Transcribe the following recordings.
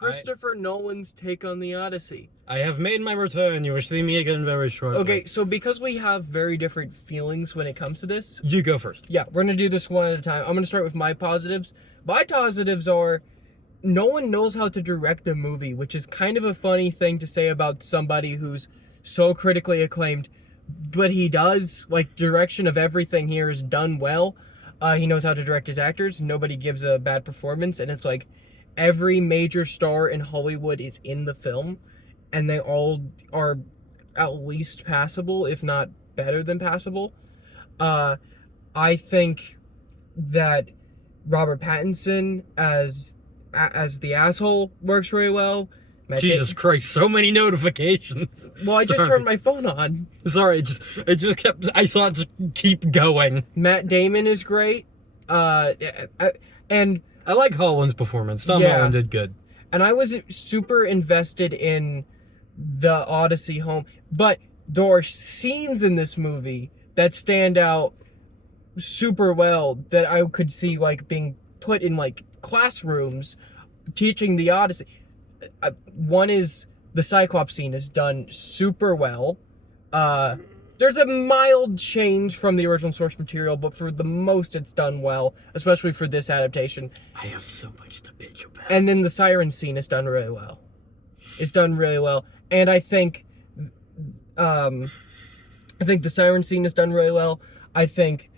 Christopher Nolan's take on the Odyssey. I have made my return. You will see me again very shortly. Okay, so because we have very different feelings when it comes to this... You go first. Yeah, we're going to do this one at a time. I'm going to start with my positives. My positives are... No one knows how to direct a movie, which is kind of a funny thing to say about somebody who's so critically acclaimed. But he does. Like, direction of everything here is done well. He knows how to direct his actors. Nobody gives a bad performance. And it's like... Every major star in Hollywood is in the film, and they all are at least passable, if not better than passable. I think that Robert Pattinson as the asshole works really well. Jesus Christ, so many notifications. Well, I just turned my phone on. Sorry, it just kept, I saw it just keep going. Matt Damon is great. And I like Holland's performance. Tom Holland did good. And I was super invested in the Odyssey home. But there are scenes in this movie that stand out super well that I could see, like, being put in, like, classrooms teaching the Odyssey. One is the Cyclops scene is done super well. There's a mild change from the original source material, but for the most, it's done well, especially for this adaptation. I have so much to bitch about. And then the siren scene is done really well. It's done really well, and I think the siren scene is done really well. I think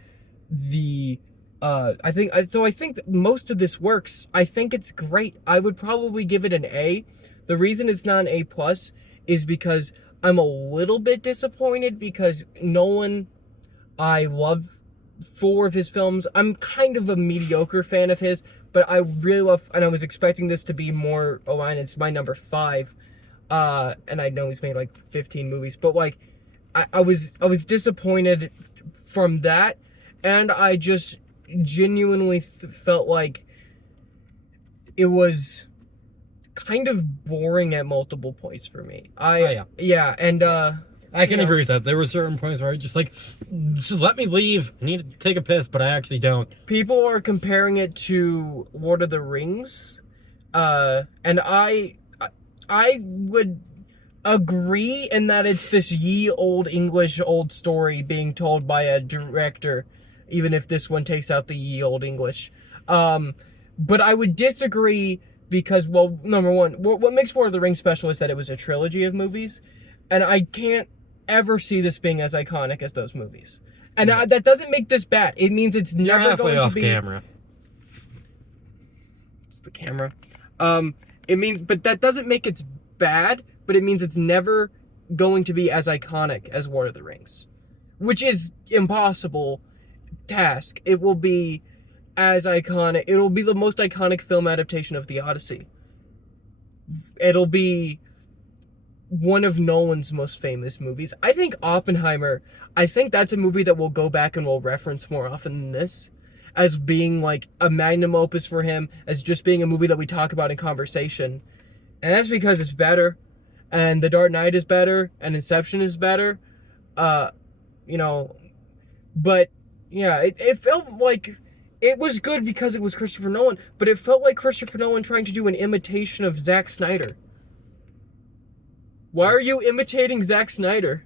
I think that most of this works. I think it's great. I would probably give it an A. The reason it's not an A+ is because I'm a little bit disappointed because Nolan, I love 4 of his films. I'm kind of a mediocre fan of his, but I really love, and I was expecting this to be more aligned. It's my number 5. And I know he's made like 15 movies, but like, I was disappointed from that, and I just genuinely felt like it was kind of boring at multiple points for me. I can agree with that. There were certain points where I just like, just let me leave. I need to take a piss, but I actually don't. People are comparing it to Lord of the Rings, and I would agree in that it's this ye old English old story being told by a director, even if this one takes out the ye old English. But I would disagree. Because, well, number one, what makes Lord of the Rings special is that it was a trilogy of movies. And I can't ever see this being as iconic as those movies. And that doesn't make this bad. It means it's never going to be... camera. It's the camera. But that doesn't make it bad, but it means it's never going to be as iconic as Lord of the Rings. Which is impossible task. It will be... as iconic. It'll be the most iconic film adaptation of the Odyssey. It'll be one of Nolan's most famous movies. I think Oppenheimer, I think that's a movie that we'll go back and we'll reference more often than this, as being like a magnum opus for him, as just being a movie that we talk about in conversation. And that's because it's better, and The Dark Knight is better, and Inception is better. But yeah, it felt like... It was good because it was Christopher Nolan, but it felt like Christopher Nolan trying to do an imitation of Zack Snyder. Why are you imitating Zack Snyder?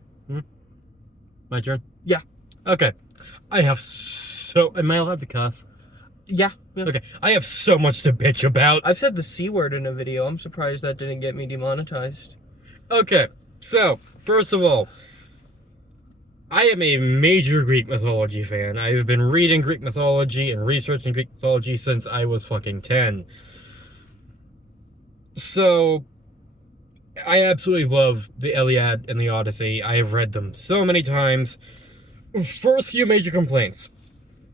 My turn? Yeah. Okay. Am I allowed to cuss? Yeah. Okay. I have so much to bitch about. I've said the C word in a video. I'm surprised that didn't get me demonetized. Okay. So, first of all, I am a major Greek mythology fan. I have been reading Greek mythology and researching Greek mythology since I was fucking 10. So, I absolutely love the Iliad and the Odyssey. I have read them so many times. First few major complaints.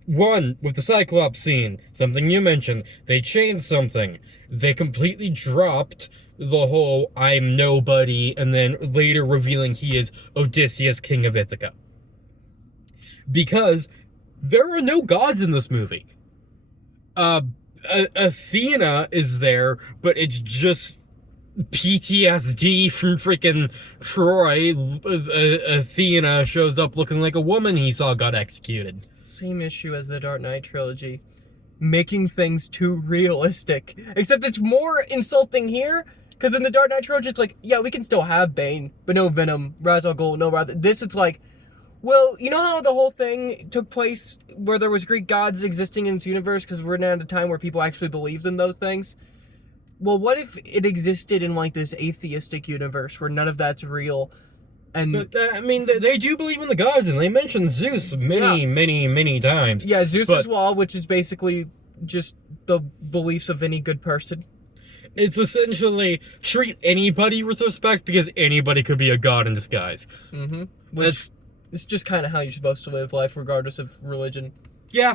One, with the Cyclops scene, something you mentioned, they changed something. They completely dropped the whole I'm nobody, and then later revealing he is Odysseus, king of Ithaca. Because there are no gods in this movie. Athena is there, but it's just PTSD from freaking Troy. Athena shows up looking like a woman he saw got executed. Same issue as the Dark Knight trilogy. making things too realistic. Except it's more insulting here, because in the Dark Knight trilogy, it's like, yeah, we can still have Bane, but no Venom, Ra's al Ghul, no rather. This, it's like, well, you know how the whole thing took place where there was Greek gods existing in this universe because we're now at a time where people actually believed in those things? Well, what if it existed in, like, this atheistic universe where none of that's real? And But, I mean, they do believe in the gods, and they mention Zeus many times. yeah, Zeus's law, which is basically just the beliefs of any good person. It's essentially treat anybody with respect because anybody could be a god in disguise. Mm-hmm. Which it's just kind of how you're supposed to live life, regardless of religion. Yeah.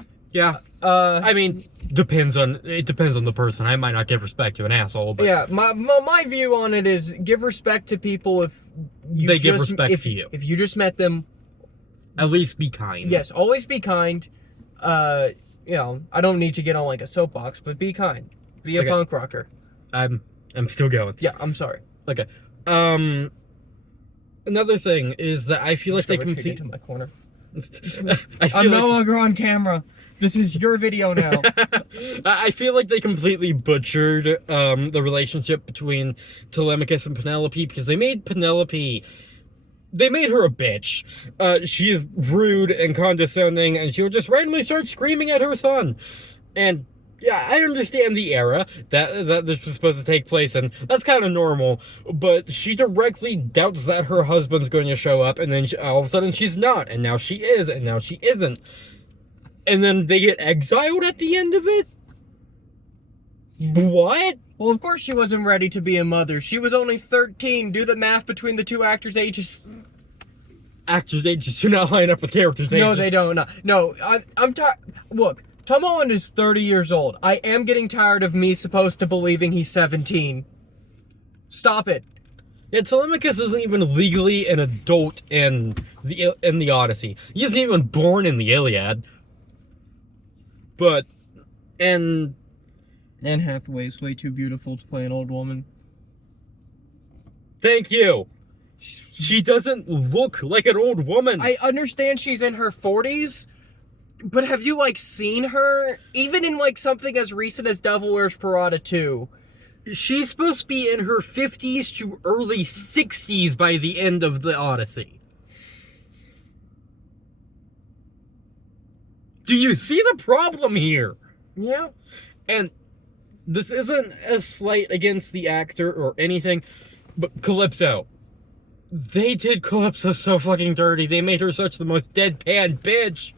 I mean, it depends on the person. I might not give respect to an asshole, but yeah, my view on it is give respect to people if they give respect to you. If you just met them, at least be kind. Yes, always be kind. You know, I don't need to get on like a soapbox, but be kind. Be a punk rocker. I'm still going. Yeah, I'm sorry. Okay. Another thing is that I feel like they completely to my corner. I'm no longer on camera. This is your video now. I feel like they completely butchered the relationship between Telemachus and Penelope because they made her a bitch. She is rude and condescending, and she'll just randomly start screaming at her son. And yeah, I understand the era that this was supposed to take place in. That's kind of normal, but she directly doubts that her husband's going to show up, and then all of a sudden she's not, and now she is, and now she isn't. And then they get exiled at the end of it? What? Well, of course she wasn't ready to be a mother. She was only 13. Do the math between the two actors' ages. Actors' ages do not line up with characters' ages. No, they don't. No, I'm tired. Look, Tom Holland is 30 years old. I am getting tired of me supposed to believing he's 17. Stop it. Yeah, Telemachus isn't even legally an adult in the Odyssey. He isn't even born in the Iliad. But, Anne Hathaway is way too beautiful to play an old woman. Thank you. She doesn't look like an old woman. I understand she's in her 40s, but have you, like, seen her? Even in, like, something as recent as Devil Wears Prada 2. She's supposed to be in her 50s to early 60s by the end of the Odyssey. Do you see the problem here? Yeah. And this isn't a slight against the actor or anything, but Calypso. They did Calypso so fucking dirty. They made her such the most deadpan bitch.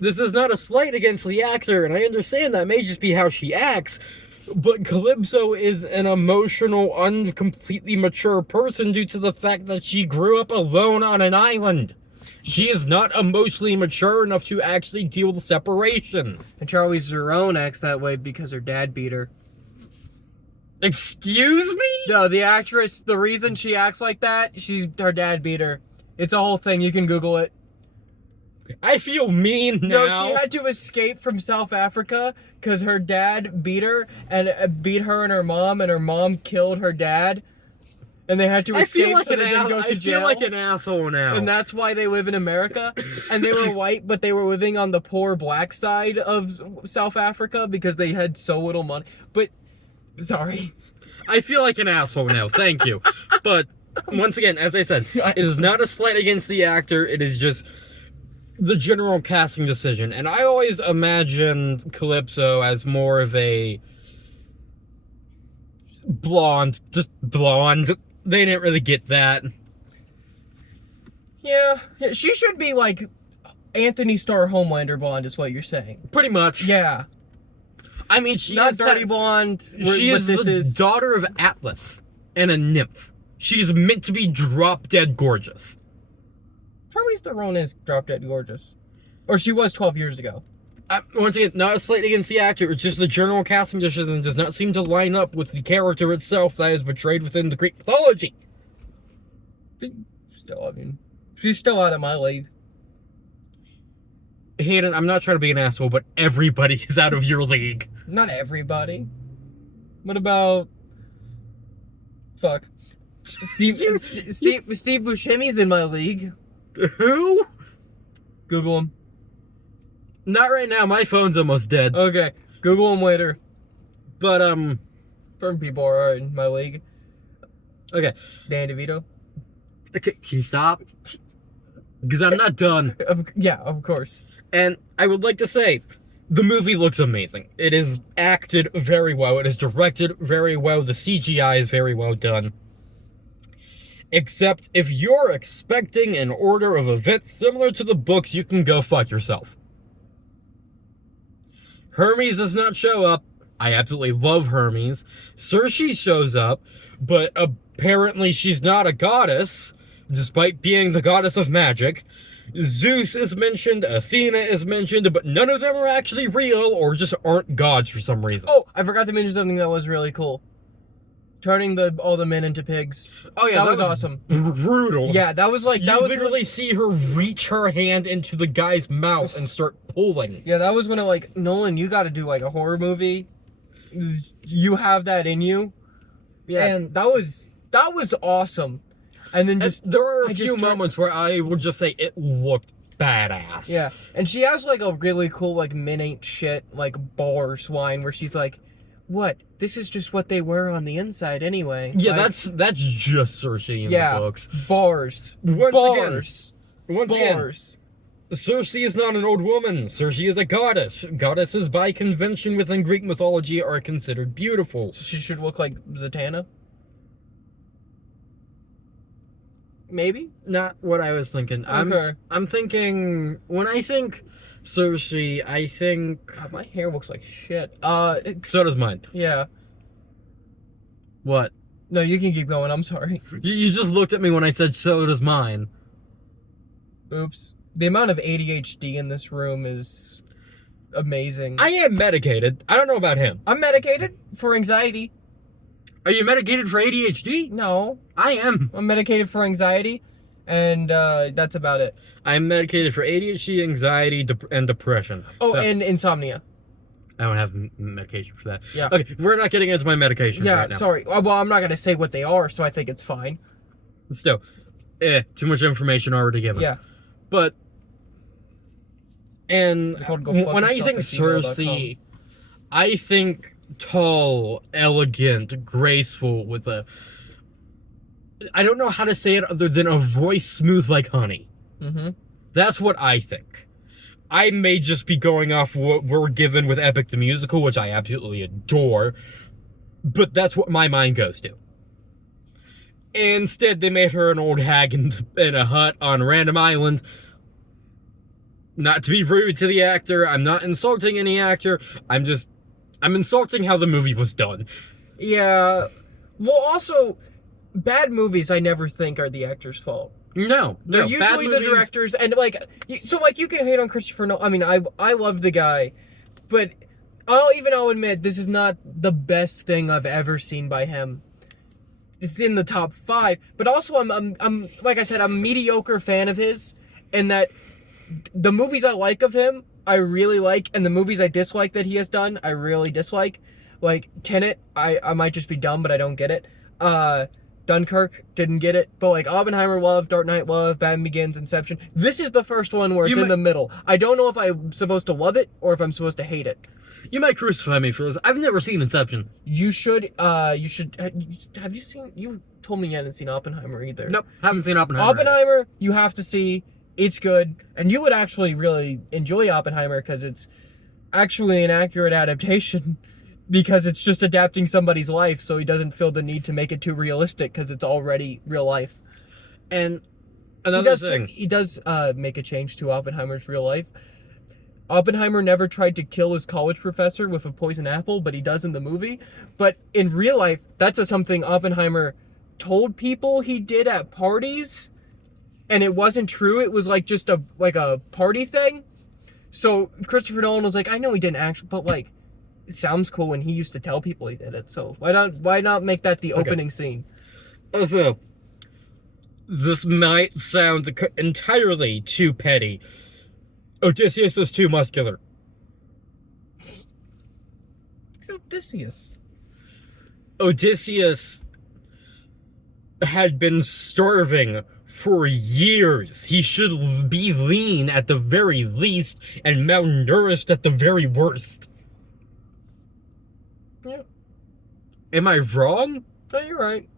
This is not a slight against the actor, and I understand that may just be how she acts, but Calypso is an emotional, uncompletely mature person due to the fact that she grew up alone on an island. She is not emotionally mature enough to actually deal with separation. And Charlize Theron acts that way because her dad beat her. Excuse me? No, the actress, the reason she acts like that, her dad beat her. It's a whole thing. You can Google it. I feel mean now. No, she had to escape from South Africa because her dad beat her and beat her and her mom killed her dad. And they had to escape so they didn't go to jail. I feel like an asshole now. And that's why they live in America. And they were white, but they were living on the poor black side of South Africa because they had so little money. But, sorry. I feel like an asshole now, thank you. But, once again, as I said, it is not a slight against the actor, it is just the general casting decision. And I always imagined Calypso as more of a blonde. They didn't really get that. Yeah, she should be like Anthony Starr Homelander blonde is what you're saying. Pretty much. Yeah. I mean, she not is dirty blonde. She is the daughter of Atlas and a nymph. She's meant to be drop dead gorgeous. Charlize Theron is drop dead gorgeous. Or she was 12 years ago. Once again, not a slight against the actor, it's just the general casting decision does not seem to line up with the character itself that is portrayed within the Greek mythology. Still, I mean, she's still out of my league. Hayden, I'm not trying to be an asshole, but everybody is out of your league. Not everybody. What about... Fuck. Steve Buscemi's in my league. Who? Google him. Not right now. My phone's almost dead. Okay, Google them later. But, Certain people are in my league. okay. Dan DeVito. Okay, can you stop? Because I'm not done. Yeah, of course. And I would like to say, the movie looks amazing. It is acted very well. It is directed very well. The CGI is very well done. Except, if you're expecting an order of events similar to the books, you can go fuck yourself. Hermes does not show up. I absolutely love Hermes. Circe shows up, but apparently she's not a goddess, despite being the goddess of magic. Zeus is mentioned, Athena is mentioned, but none of them are actually real or just aren't gods for some reason. Oh, I forgot to mention something that was really cool. Turning all the men into pigs. Oh yeah, that was awesome. Brutal. Yeah, that was like You literally see her reach her hand into the guy's mouth and start pulling. Yeah, that was when like, Nolan, you got to do like a horror movie. You have that in you. Yeah, and that was awesome. And then there are a few moments where I will just say it looked badass. Yeah, and she has like a really cool like men ain't shit like bars line where she's like, what? This is just what they were on the inside anyway. Yeah, like, that's just Circe in the books. Bars. Once bars. again, Circe is not an old woman. Circe is a goddess. Goddesses, by convention within Greek mythology, are considered beautiful. So she should look like Zatanna? Maybe? Not what I was thinking. Okay. I'm thinking, when I think Circe, I think... God, my hair looks like shit. So does mine. Yeah. What? No, you can keep going, I'm sorry. You just looked at me when I said, so does mine. Oops. The amount of ADHD in this room is amazing. I am medicated. I don't know about him. I'm medicated for anxiety. Are you medicated for ADHD? No. I am. I'm medicated for anxiety, and that's about it. I'm medicated for ADHD, anxiety, and depression. Oh, so, and insomnia. I don't have medication for that. Yeah. Okay, we're not getting into my medications right now. Yeah, sorry. Well, I'm not going to say what they are, so I think it's fine. Still, too much information already given. Yeah. But, and when I think Circe, I think tall, elegant, graceful, with a... I don't know how to say it other than a voice smooth like honey. Mm-hmm. That's what I think. I may just be going off what we're given with Epic the Musical, which I absolutely adore, but that's what my mind goes to. Instead, they made her an old hag in a hut on a random island. Not to be rude to the actor, I'm not insulting any actor, I'm insulting how the movie was done. Yeah. Well, also, bad movies I never think are the actor's fault. No, they're usually the directors, and like, so like you can hate on Christopher Nolan. I mean, I love the guy, but I'll admit this is not the best thing I've ever seen by him. It's in the top 5, but also I'm like I said, I'm a mediocre fan of his, and that the movies I like of him I really like, and the movies I dislike that he has done I really dislike. Like Tenet, I might just be dumb, but I don't get it. Dunkirk, didn't get it. But like Oppenheimer, love. Dark Knight, love. Batman Begins, Inception. This is the first one where it's in the middle. I don't know if I'm supposed to love it or if I'm supposed to hate it. You might crucify me for this. I've never seen Inception. You should. Have you seen? You told me you hadn't seen Oppenheimer either. Nope, haven't seen Oppenheimer. Oppenheimer, you have to see. It's good, and you would actually really enjoy Oppenheimer because it's actually an accurate adaptation. Because it's just adapting somebody's life, so he doesn't feel the need to make it too realistic because it's already real life. And another thing, he does make a change to Oppenheimer's real life. Oppenheimer never tried to kill his college professor with a poison apple, but he does in the movie. But in real life, that's something Oppenheimer told people he did at parties, and it wasn't true. It was like just a party thing. So Christopher Nolan was like, I know he didn't actually, but like, it sounds cool when he used to tell people he did it. So why not make that the opening scene? Also, this might sound entirely too petty. Odysseus is too muscular. It's Odysseus. Odysseus had been starving for years. He should be lean at the very least and malnourished at the very worst. Yeah. Am I wrong? No, you're right.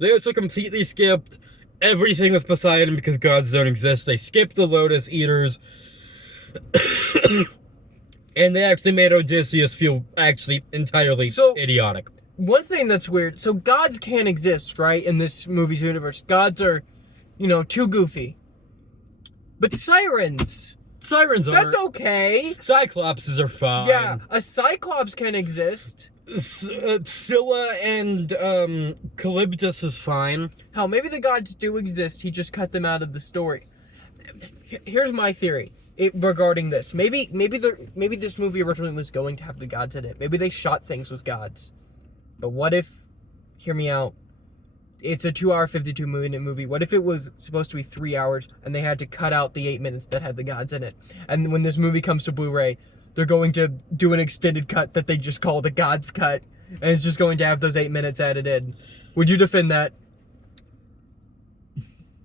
They also completely skipped everything with Poseidon because gods don't exist. They skipped the Lotus Eaters. And they actually made Odysseus feel actually entirely idiotic. One thing that's weird, so gods can't exist, right, in this movie's universe. Gods are, too goofy. But sirens Sirens are... That's okay. Cyclopses are fine. Yeah, a Cyclops can exist. Scylla and Calyptus is fine. Hell, maybe the gods do exist. He just cut them out of the story. Here's my theory regarding this. Maybe this movie originally was going to have the gods in it. Maybe they shot things with gods. But what if, hear me out, it's a 2-hour, 52-minute movie. What if it was supposed to be 3 hours and they had to cut out the 8 minutes that had the gods in it? And when this movie comes to Blu-ray, they're going to do an extended cut that they just call the God's Cut, and it's just going to have those 8 minutes added in. Would you defend that?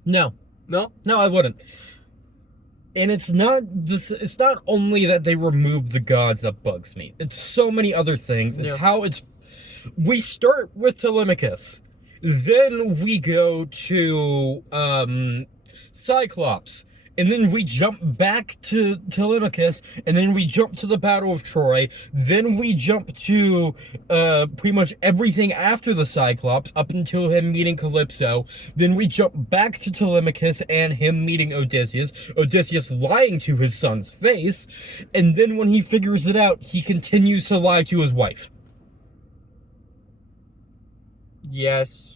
No. No? No, I wouldn't. And it's not only that they removed the gods that bugs me. It's so many other things. It's how it's... We start with Telemachus. Then we go to Cyclops. And then we jump back to Telemachus, and then we jump to the Battle of Troy. Then we jump to pretty much everything after the Cyclops, up until him meeting Calypso. Then we jump back to Telemachus and him meeting Odysseus. Odysseus lying to his son's face. And then when he figures it out, he continues to lie to his wife. Yes.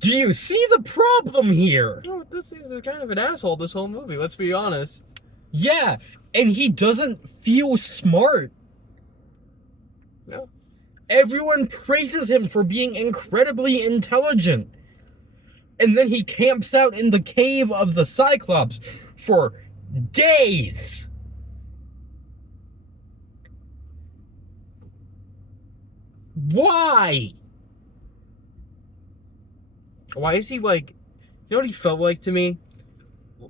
Do you see the problem here? No, this is kind of an asshole, this whole movie, let's be honest. Yeah, and he doesn't feel smart. No. Everyone praises him for being incredibly intelligent. And then he camps out in the cave of the Cyclops for days. Why? Why is he like... You know what he felt like to me?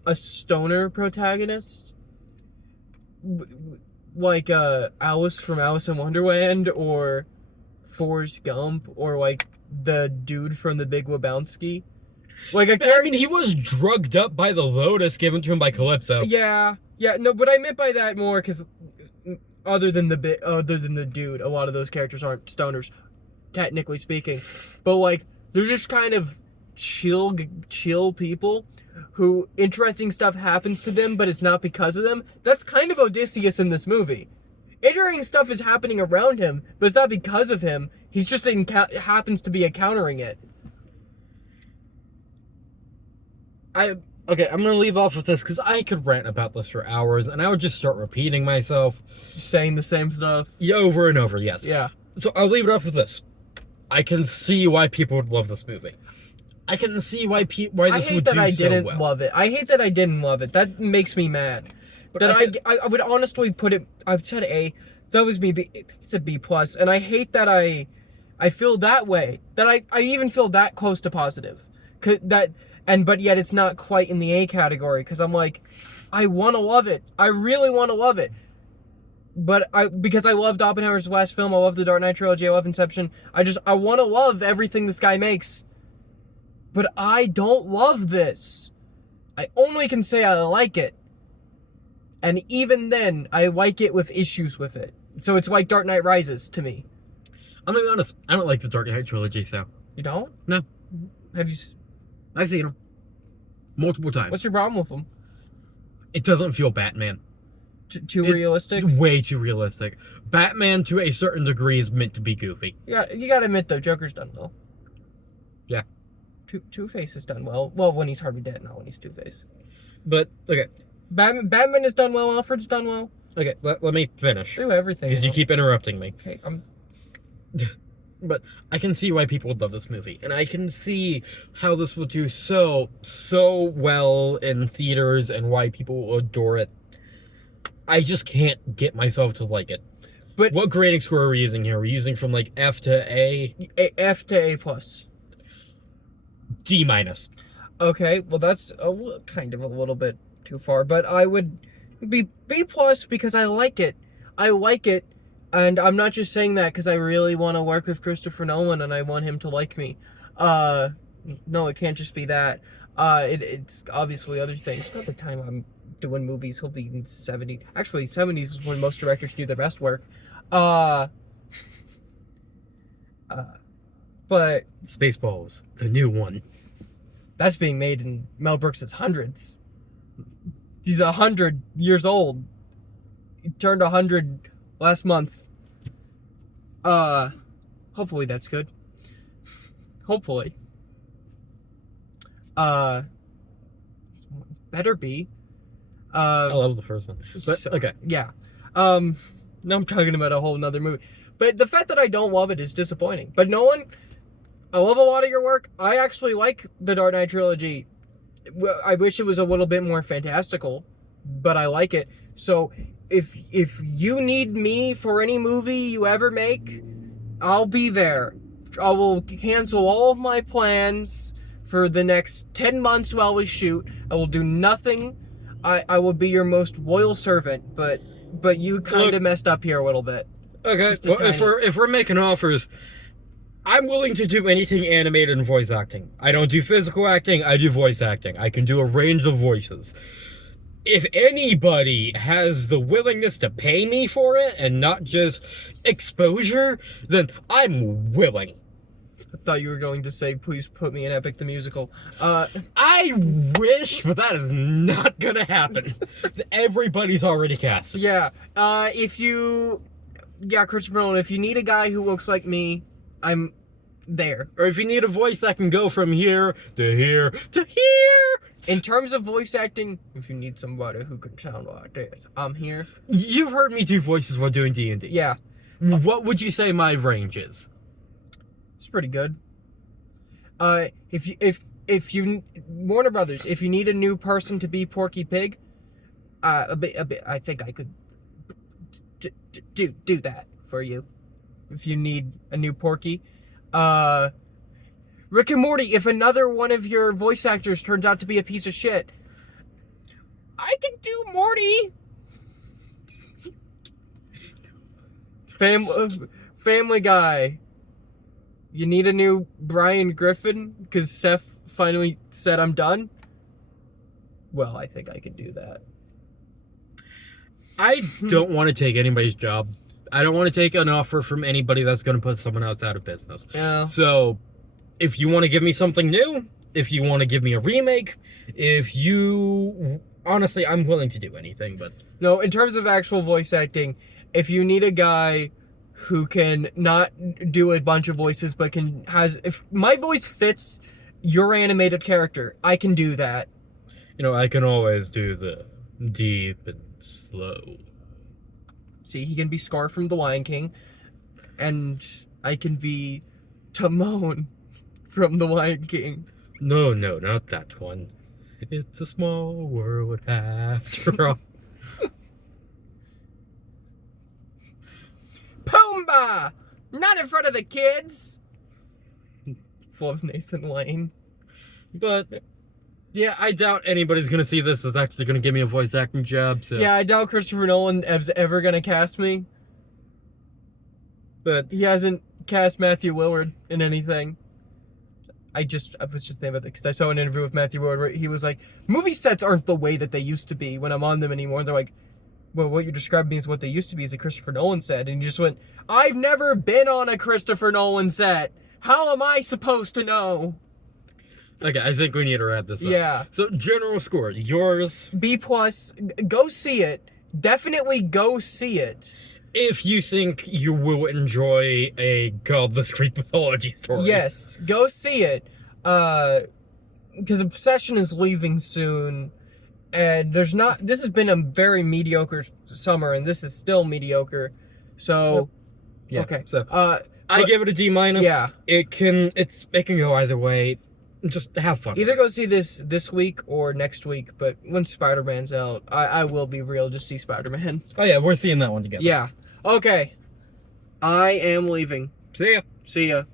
A stoner protagonist? Like Alice from Alice in Wonderland, or Forrest Gump, or like the dude from The Big Lebowski. Like a character... I mean, he was drugged up by the Lotus given to him by Calypso. Yeah, no, but I meant by that more because other than the dude, a lot of those characters aren't stoners, technically speaking. But like, they're just kind of chill people who interesting stuff happens to them, but it's not because of them. That's kind of Odysseus in this movie. Interesting stuff is happening around him, but it's not because of him. He's just happens to be encountering it. Okay, I'm gonna leave off with this because I could rant about this for hours, and I would just start repeating myself, saying the same stuff. Yeah, over and over. Yes. Yeah. So I'll leave it off with this. I can see why people would love this movie. I can see why this would do so well. I hate that I didn't love it. I hate that I didn't love it. That makes me mad. But that I would honestly put it... I've said A. That was me. It's a B+. And I hate that I feel that way. That I even feel that close to positive. But yet it's not quite in the A category. Because I'm like, I want to love it. I really want to love it. But because I loved Oppenheimer's last film, I love the Dark Knight trilogy, I love Inception. I want to love everything this guy makes. But I don't love this. I only can say I like it. And even then, I like it with issues with it. So it's like Dark Knight Rises to me. I'm gonna be honest, I don't like the Dark Knight trilogy, so. You don't? No. Have you... I've seen them. Multiple times. What's your problem with them? It doesn't feel Batman. Too realistic? Way too realistic. Batman, to a certain degree, is meant to be goofy. You gotta admit, though, Joker's done well. Yeah. Two-Face is done well. Well, when he's Harvey Dent, not when he's Two-Face. But, okay. Batman is done well, Alfred's done well. Okay, let me finish. Do everything. Because you keep interrupting me. Okay, But I can see why people would love this movie. And I can see how this will do so well in theaters and why people will adore it. I just can't get myself to like it. But what grading score are we using here? Are we using from like F to A? F to A+. D minus. Okay, well that's kind of a little bit too far, but I would be B plus because I like it. I like it, and I'm not just saying that because I really want to work with Christopher Nolan and I want him to like me. No, it can't just be that. It's obviously other things. By the time I'm doing movies, he'll be in 70. Actually, 70s is when most directors do their best work. But Spaceballs, the new one. that's being made in Mel Brooks' hundreds. He's 100 years old. He turned 100 last month. Hopefully that's good. Hopefully. Better be. That was the first one. But, So, okay. Yeah. Now I'm talking about a whole nother movie. But the fact that I don't love it is disappointing. But Nolan, I love a lot of your work. I actually like the Dark Knight trilogy. I wish it was a little bit more fantastical, but I like it. So if you need me for any movie you ever make, I'll be there. I will cancel all of my plans for the next 10 months while we shoot. I will do nothing. I will be your most loyal servant, but you kind of messed up here a little bit. Okay, well, if we're making offers, I'm willing to do anything animated and voice acting. I don't do physical acting, I do voice acting. I can do a range of voices. If anybody has the willingness to pay me for it and not just exposure, then I'm willing. I thought you were going to say, please put me in Epic the Musical. I wish, but that is not gonna happen. Everybody's already cast. Yeah, Christopher Nolan, if you need a guy who looks like me, I'm there. Or if you need a voice that can go from here to here to here. In terms of voice acting, if you need somebody who can sound like this, I'm here. You've heard me do voices while doing D&D. Yeah. What would you say my range is? It's pretty good. If you Warner Brothers, if you need a new person to be Porky Pig, I think I could do that for you. If you need a new Porky, Rick and Morty, if another one of your voice actors turns out to be a piece of shit, I can do Morty. Family Guy. You need a new Brian Griffin because Seth finally said I'm done? Well, I think I can do that. I don't want to take anybody's job. I don't want to take an offer from anybody that's going to put someone else out of business. Yeah. So, if you want to give me something new, if you want to give me a remake, honestly, I'm willing to do anything, but... No, in terms of actual voice acting, if you need a guy who can not do a bunch of voices, but if my voice fits your animated character, I can do that. You know, I can always do the deep and slow. See, he can be Scar from The Lion King, and I can be Timon from The Lion King. No, not that one. It's a small world after all. Pumbaa! Not in front of the kids! Full of Nathan Lane. But, yeah, I doubt anybody's gonna see this that's actually gonna give me a voice acting job, so... Yeah, I doubt Christopher Nolan is ever gonna cast me. But... He hasn't cast Matthew Willard in anything. I was just thinking about that because I saw an interview with Matthew Willard where he was like, movie sets aren't the way that they used to be when I'm on them anymore. And they're like, well, what you described me as what they used to be is a Christopher Nolan set. And he just went, I've never been on a Christopher Nolan set. How am I supposed to know? Okay, I think we need to wrap this up. Yeah. So, general score, yours? B+, go see it. Definitely go see it. If you think you will enjoy a godless Greek mythology story. Yes, go see it. Because Obsession is leaving soon. And this has been a very mediocre summer, and this is still mediocre. So, yeah. Okay. So, I give it a D-. Yeah. It can go either way. Just have fun. Either go see this week or next week, but when Spider-Man's out, I will be real to see Spider-Man. Oh yeah, we're seeing that one together. Yeah. Okay. I am leaving. See ya. See ya.